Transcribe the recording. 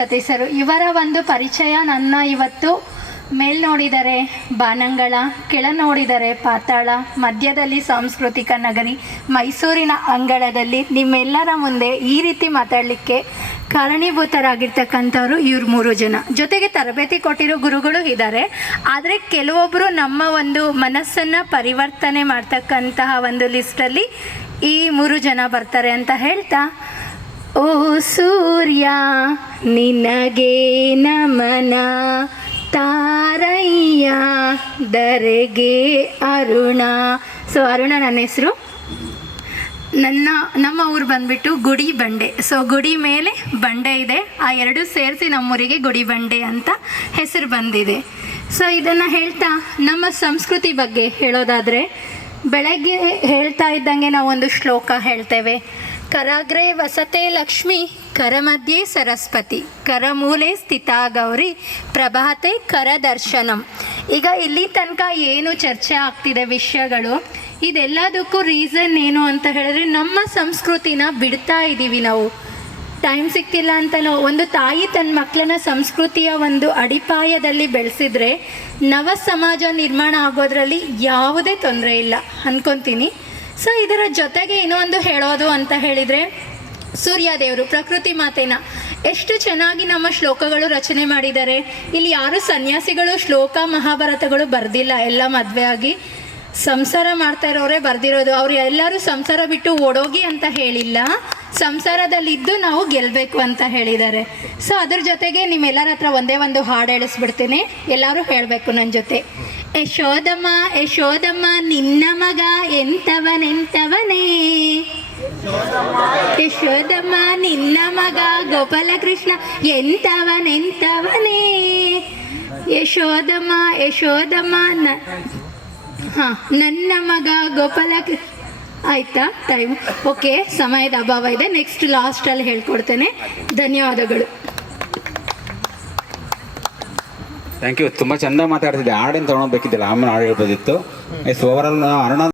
ಸತೀಶರು, ಇವರ ಒಂದು ಪರಿಚಯ ನನ್ನ ಇವತ್ತು. ಮೇಲ್ ನೋಡಿದರೆ ಬಾನಂಗಳ, ಕೆಳ ನೋಡಿದರೆ ಪಾತಾಳ, ಮಧ್ಯದಲ್ಲಿ ಸಾಂಸ್ಕೃತಿಕ ನಗರಿ, ಮೈಸೂರಿನ ಅಂಗಳದಲ್ಲಿ ನಿಮ್ಮೆಲ್ಲರ ಮುಂದೆ ಈ ರೀತಿ ಮಾತಾಡಲಿಕ್ಕೆ ಕಾರಣೀಭೂತರಾಗಿರ್ತಕ್ಕಂಥವ್ರು ಇವ್ರು ಮೂರು ಜನ. ಜೊತೆಗೆ ತರಬೇತಿ ಕೊಟ್ಟಿರೋ ಗುರುಗಳು ಇದ್ದಾರೆ ಆದರೆ ಕೆಲವೊಬ್ಬರು ನಮ್ಮ ಒಂದು ಮನಸ್ಸನ್ನು ಪರಿವರ್ತನೆ ಮಾಡ್ತಕ್ಕಂತಹ ಒಂದು ಲಿಸ್ಟಲ್ಲಿ ಈ ಮೂರು ಜನ ಬರ್ತಾರೆ ಅಂತ ಹೇಳ್ತಾ ಓ ಸೂರ್ಯ, ನಿನಗೆ ನಮನ ತಾರಯ್ಯ, ದರೆಗೆ ಅರುಣ. ಸೊ ಅರುಣ ನನ್ನ ಹೆಸರು. ನನ್ನ, ನಮ್ಮ ಊರು ಬಂದ್ಬಿಟ್ಟು ಗುಡಿ ಬಂಡೆ. ಸೊ ಗುಡಿ ಮೇಲೆ ಬಂಡೆ ಇದೆ. ಆ ಎರಡು ಸೇರಿಸಿ ನಮ್ಮೂರಿಗೆ ಗುಡಿ ಬಂಡೆ ಅಂತ ಹೆಸರು ಬಂದಿದೆ. ಸೊ ಇದನ್ನು ಹೇಳ್ತಾ, ನಮ್ಮ ಸಂಸ್ಕೃತಿ ಬಗ್ಗೆ ಹೇಳೋದಾದರೆ, ಬೆಳಗ್ಗೆ ಹೇಳ್ತಾ ಇದ್ದಂಗೆ ನಾವೊಂದು ಶ್ಲೋಕ ಹೇಳ್ತೇವೆ. ಕರಾಗ್ರೆ ವಸತೆ ಲಕ್ಷ್ಮಿ ಕರಮಧ್ಯೆ ಸರಸ್ವತಿ ಕರಮೂಲೆ ಸ್ಥಿತ ಗೌರಿ, ಪ್ರಭಾತೆ ಕರದರ್ಶನಂ ಈಗ ಇಲ್ಲಿ ತನಕ ಏನು ಚರ್ಚೆ ಆಗ್ತಿದೆ ವಿಷಯಗಳು? ಇದೆಲ್ಲದಕ್ಕೂ ರೀಸನ್ ಏನು ಅಂತ ಹೇಳಿದ್ರೆ ನಮ್ಮ ಸಂಸ್ಕೃತಿನ ಬಿಡ್ತಾ ಇದ್ದೀವಿ ನಾವು. ಟೈಮ್ ಸಿಕ್ತಿಲ್ಲ ಅಂತ ಒಂದು ತಾಯಿ ತನ್ನ ಮಕ್ಕಳನ್ನ ಸಂಸ್ಕೃತಿಯ ಒಂದು ಅಡಿಪಾಯದಲ್ಲಿ ಬೆಳೆಸಿದ್ರೆ ನವ ಸಮಾಜ ನಿರ್ಮಾಣ ಆಗೋದ್ರಲ್ಲಿ ಯಾವುದೇ ತೊಂದರೆ ಇಲ್ಲ. ಅನ್ಕೊತೀನಿ. ಸೊ ಇದರ ಜೊತೆಗೆ ಇನ್ನೊಂದು ಹೇಳೋದು ಅಂತ ಹೇಳಿದರೆ, ಸೂರ್ಯದೇವರು ಪ್ರಕೃತಿ ಮಾತೇನ ಎಷ್ಟು ಚೆನ್ನಾಗಿ ನಮ್ಮ ಶ್ಲೋಕಗಳು ರಚನೆ ಮಾಡಿದ್ದಾರೆ. ಇಲ್ಲಿ ಯಾರು ಸನ್ಯಾಸಿಗಳು, ಶ್ಲೋಕ ಮಹಾಭಾರತಗಳು ಬರ್ದಿಲ್ಲ. ಎಲ್ಲ ಮದುವೆ ಆಗಿ ಸಂಸಾರ ಮಾಡ್ತಾ ಇರೋರೇ ಬರ್ದಿರೋದು. ಅವ್ರು ಎಲ್ಲರೂ ಸಂಸಾರ ಬಿಟ್ಟು ಓಡೋಗಿ ಅಂತ ಹೇಳಿಲ್ಲ. ಸಂಸಾರದಲ್ಲಿದ್ದು ನಾವು ಗೆಲ್ಲಬೇಕು ಅಂತ ಹೇಳಿದ್ದಾರೆ. ಸೊ ಅದ್ರ ಜೊತೆಗೆ ನಿಮ್ಮೆಲ್ಲರ ಹತ್ರ ಒಂದೇ ಒಂದು ಹಾಡು ಹೇಳಿಸ್ಬಿಡ್ತೀನಿ. ಎಲ್ಲರೂ ಹೇಳಬೇಕು ನನ್ನ ಜೊತೆ. ಯಶೋದಮ್ಮ ಯಶೋದಮ್ಮ ನಿನ್ನ ಮಗ ಎಂತವನೆಂತವನೇ ಯಶೋದಮ್ಮ ನಿನ್ನ ಮಗ ಗೋಪಾಲಕೃಷ್ಣ ಎಂತವನೆಂತವನೇ ಯಶೋದಮ್ಮ ಯಶೋದಮ್ಮ ಹಾಂ, ನನ್ನ ಮಗ ಗೋಪಾಲ ಆಯ್ತಾ? ಟೈಮ್. ಓಕೆ, ಸಮಯದ ಅಭಾವ ಇದೆ. ನೆಕ್ಸ್ಟ್ ಲಾಸ್ಟಲ್ಲಿ ಹೇಳ್ಕೊಡ್ತೇನೆ. ಧನ್ಯವಾದಗಳು. ಥ್ಯಾಂಕ್ ಯು ತುಂಬ ಚೆಂದ ಮಾತಾಡ್ತಿದ್ದೆ. ಹಾಡಿನ ತೊಗೊಂಡೋಗ್ಬೇಕಿದ್ದಿಲ್ಲ ಆಮೇಲೆ ಹಾಡು ಹೇಳ್ಬೋದಿತ್ತು ಎಸ್ ಓವರಾಲ್ ಅರುಣ